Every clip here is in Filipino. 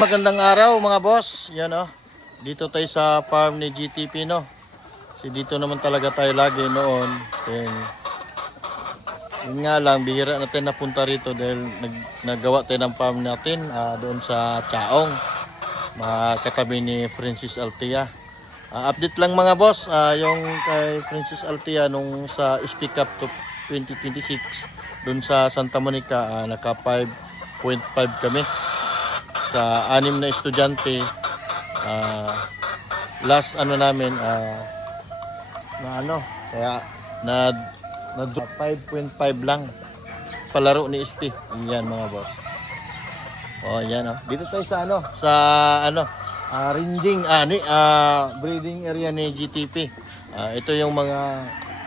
Magandang araw mga boss. Yan dito tayo sa farm ni GTP Kasi dito naman talaga tayo lagi noon. Yun nga lang, bihira natin napunta rito dahil naggawa tayo ng farm natin doon sa Chaong. Katabi ni Francis Altia. Update lang mga boss, yung kay Francis Altia nung sa Speak Up to 2026 doon sa Santa Monica, naka 5.5 kami. Sa 6 na estudyante, last namin kaya na 5.5 lang palaro ni SP. Yan mga boss. Yan dito tayo sa ranging breeding area ni GTP. Ito yung mga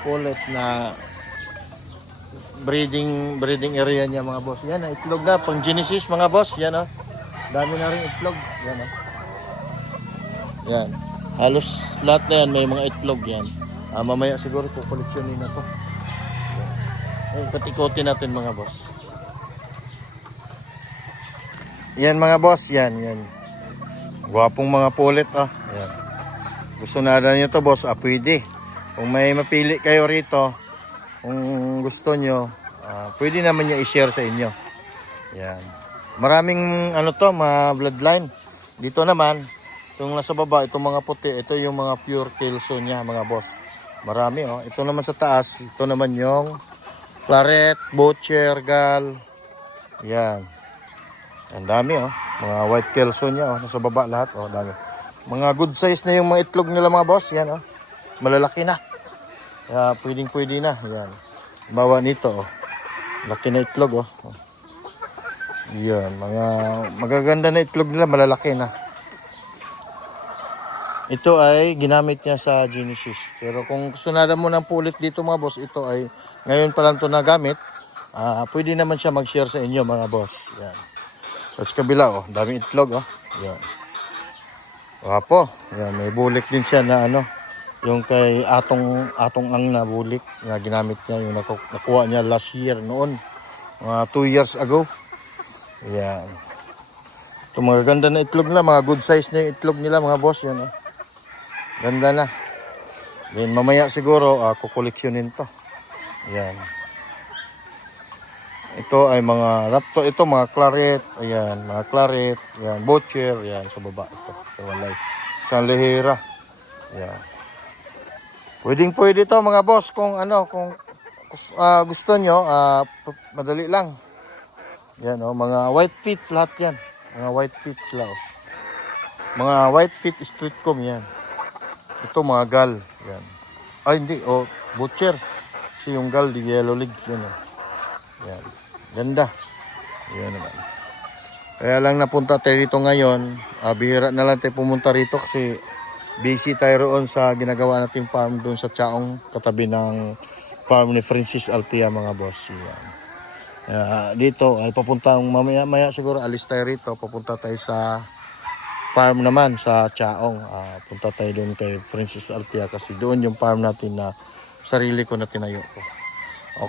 pullet na breeding area niya mga boss. Yan itlog na pang Genesis mga boss. Yan dami na rin itlog. Yan. Halos lahat na yan may mga itlog yan. Mamaya siguro kukoleksyonin na to. Ikot-ikotin natin mga boss. Yan mga boss. Yan. Gwapong mga pulit. Yan. Gusto na niyo to boss. Pwede. Kung may mapili kayo rito, kung gusto nyo, pwede naman niya i-share sa inyo. Yan. Maraming mga bloodline. Dito naman, itong nasa baba, itong mga puti, ito yung mga pure Kelso niya mga boss. Marami Ito naman sa taas, ito naman yung Claret, Butcher, Gal. Yan. Ang dami mga white Kelso niya nasa baba lahat dami. Mga good size na yung mga itlog nila mga boss. Yan malalaki na. Kaya pwede na. Yan. Bawa nito laki na itlog Yan, mga magaganda na itlog nila, malalaki na. Ito ay ginamit niya sa Genesis. Pero kung gusto na mo ng pulit dito mga boss, ito ay ngayon pa lang ito nagamit. Pwede naman siya mag-share sa inyo mga boss. Yan. Sa kabila dami itlog Yan. Wapo. Yan, may bulik din siya na yung kay atong ang na bulik na ginamit niya, yung nakuha niya last year noon. 2 years ago. Yan. Ito mga ganda na itlog nila, mga good size na itlog nila mga boss. Yan ganda na. Then mamaya siguro kukoleksyonin to. Yan. Ito ay mga rapto, ito mga claret. Ayan, mga claret. Yan, butcher. Yan, sa baba ito. Walay. Isang lehera. Yan. Pwede to mga boss kung gusto nyo, madali lang. Yan mga white feet lahat yan. Mga white feet sila Mga white feet street comb yan. Ito mga gal. Yan. Ay hindi, butcher. Kasi yung gal di yellow leg yan. Yan. Ganda. Yan naman. Kaya lang napunta tayo rito ngayon. Bihira na lang tayo pumunta rito kasi busy tayo roon sa ginagawa nating farm doon sa Chaong, katabi ng farm ni Francis Altia mga boss. Yan. Dito ay papuntang maya siguro alis tayo rito, papunta tayo sa farm naman sa Chaong. Punta tayo doon kay Francis Altia kasi doon yung farm natin na sarili ko na tinayo ko.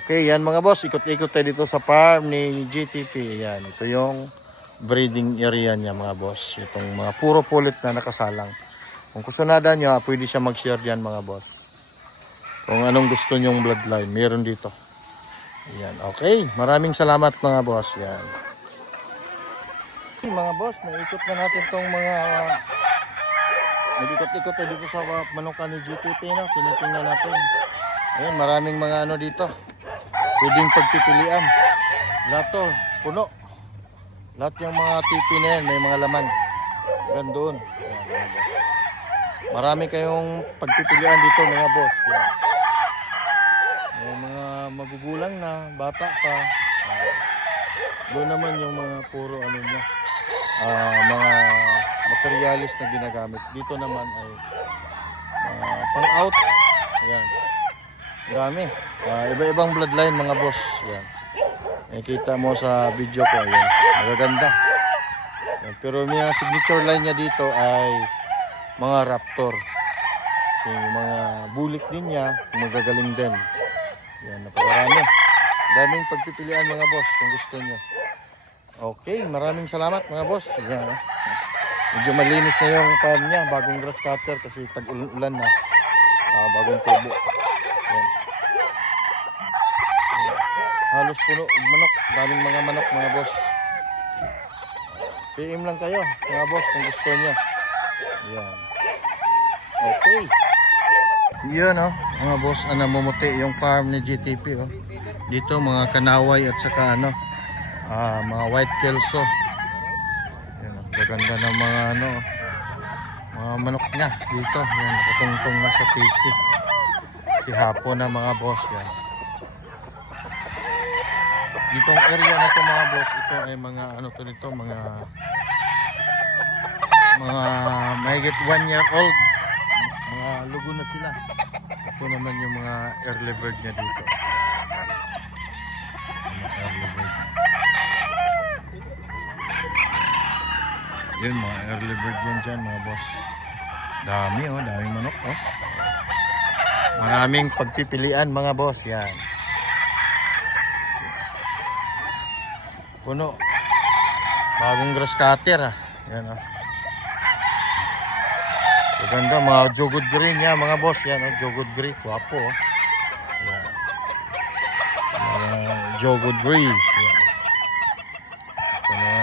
Okay, yan mga boss, ikot-ikot tayo dito sa farm ni GTP. Yan, ito yung breeding area niya mga boss. Itong mga puro pulit na nakasalang. Kung gusto nyo, pwede siya mag-share yan mga boss. Kung anong gusto nyong bloodline, meron dito. Yan, okay. Maraming salamat mga boss. Yan. Mga boss, naikot na natin itong mga nag-ikot-ikot dito sa manukan ni GTP tinitingnan natin. Ayan, maraming mga dito. Pwedeng pagpipilian. Lahat to, puno. Lahat yung mga tipi na yan, may mga laman. Yan doon. Ayan, mga boss. Marami kayong pagpipilian dito mga boss. Yan. May mga magugulang na, bata pa. Doon naman yung mga puro niya. Mga materialis na ginagamit. Dito naman ay pang-out. Ayan. Dami. Iba-ibang bloodline mga boss. Ayan. Nakikita mo sa video ko. Ayan. Magaganda. Ayan. Pero may signature line niya dito ay mga raptor. So, yung mga bulik din niya, magagaling din. Yan, napakarami. Daming pagpipilian mga boss kung gusto nyo. Okay, maraming salamat mga boss. Yan. Medyo malinis na yung farm niya, bagong grass cutter kasi tag-ulan na. Bagong tubo. Yan. Halos puno manok, daming mga manok mga boss. PM lang kayo mga boss kung gusto niyo. Yan. Okay. Yan mga boss, namumuti yung farm ni GTP Dito mga kanaway at saka mga white kelso. Yan, gaganda ng mga mga manok niya dito. Yan, nakatungtong na sa tiki. Si hapon na mga boss yan. Ditong area na to mga boss, ito ay mga mga mahigit 1 year old. Mga lugo na sila. Ito naman yung mga early bird niya dito. Mga early bird. Yun mga early bird yan dyan mga boss. Dami daming manok Maraming pagpipilian mga boss yan. Puno. Bagong grass cutter Yan Maganda mga jogod green yan mga boss yan jogod green. Wapo Yan. Jogod green. Yan. Ito na.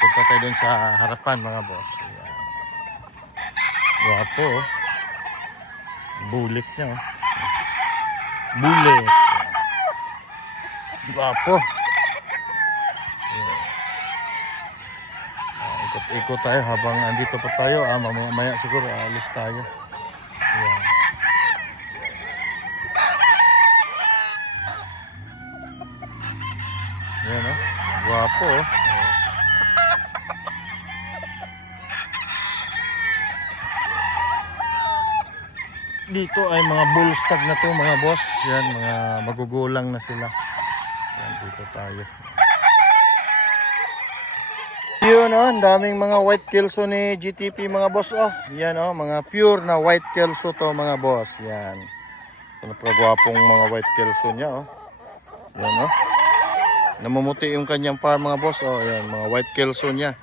Punta tayo dun sa harapan mga boss. Yan. Wapo Bulit niya Bulit. Wapo Ikot tayo habang andito pa tayo. Mamaya siguro alis tayo. Ayan. Ayan Guwapo Dito ay mga bull stag na to mga boss. Yan, mga magugulang na sila. Yan, dito tayo. Yun ang daming mga white kelso ni GTP mga boss Yan mga pure na white kelso to mga boss. Yan. Ito na pragwapong mga white kelso niya Yan namumuti yung kanyang farm mga boss yan mga white kelso niya.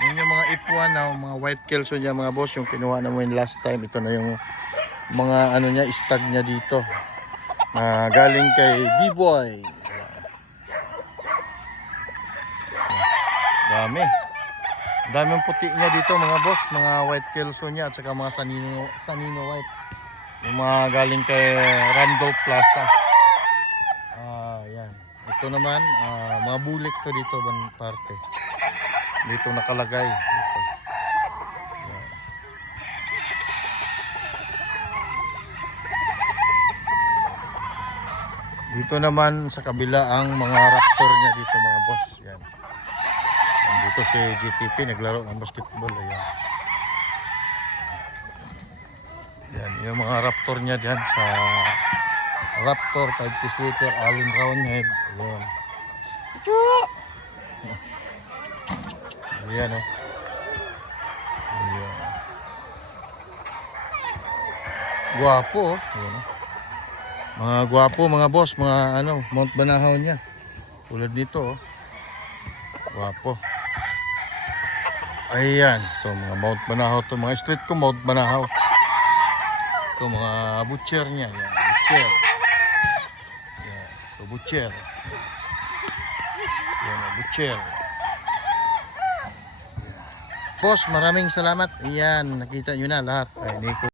Yan yung mga ipuan mga white kelso niya mga boss, yung kinuha namin last time. Ito na yung mga niya, stag niya dito. Na galing kay B-Boy. Daming puti niya dito mga boss, mga white kelso niya at saka mga sanino white. Yung mga galing kay Randolph Plaza. Yan. Ito naman mga bulik to dito parte. Dito nakalagay dito. Yan. Dito naman sa kabila ang mga raptor niya dito mga boss. Yan. Dito si GTP naglaro ng basketball. Ayan. Yan, yung mga raptor niya diyan sa Raptor 5 sweater, Allen Roundhead. Ayan. Ayan Ayan. Guwapo Ayan Mga guwapo mga boss, mga Mount Banahaw niya. Tulad nito Guwapo. Ayan, ito mga Mount Banahaw to, mga street ko Mount Banahaw. Ito mga butcher niya, yan, butcher. Yan, ito butcher. Yan, butcher. Boss, maraming salamat. Ayan, nakita nyo na lahat. Ay,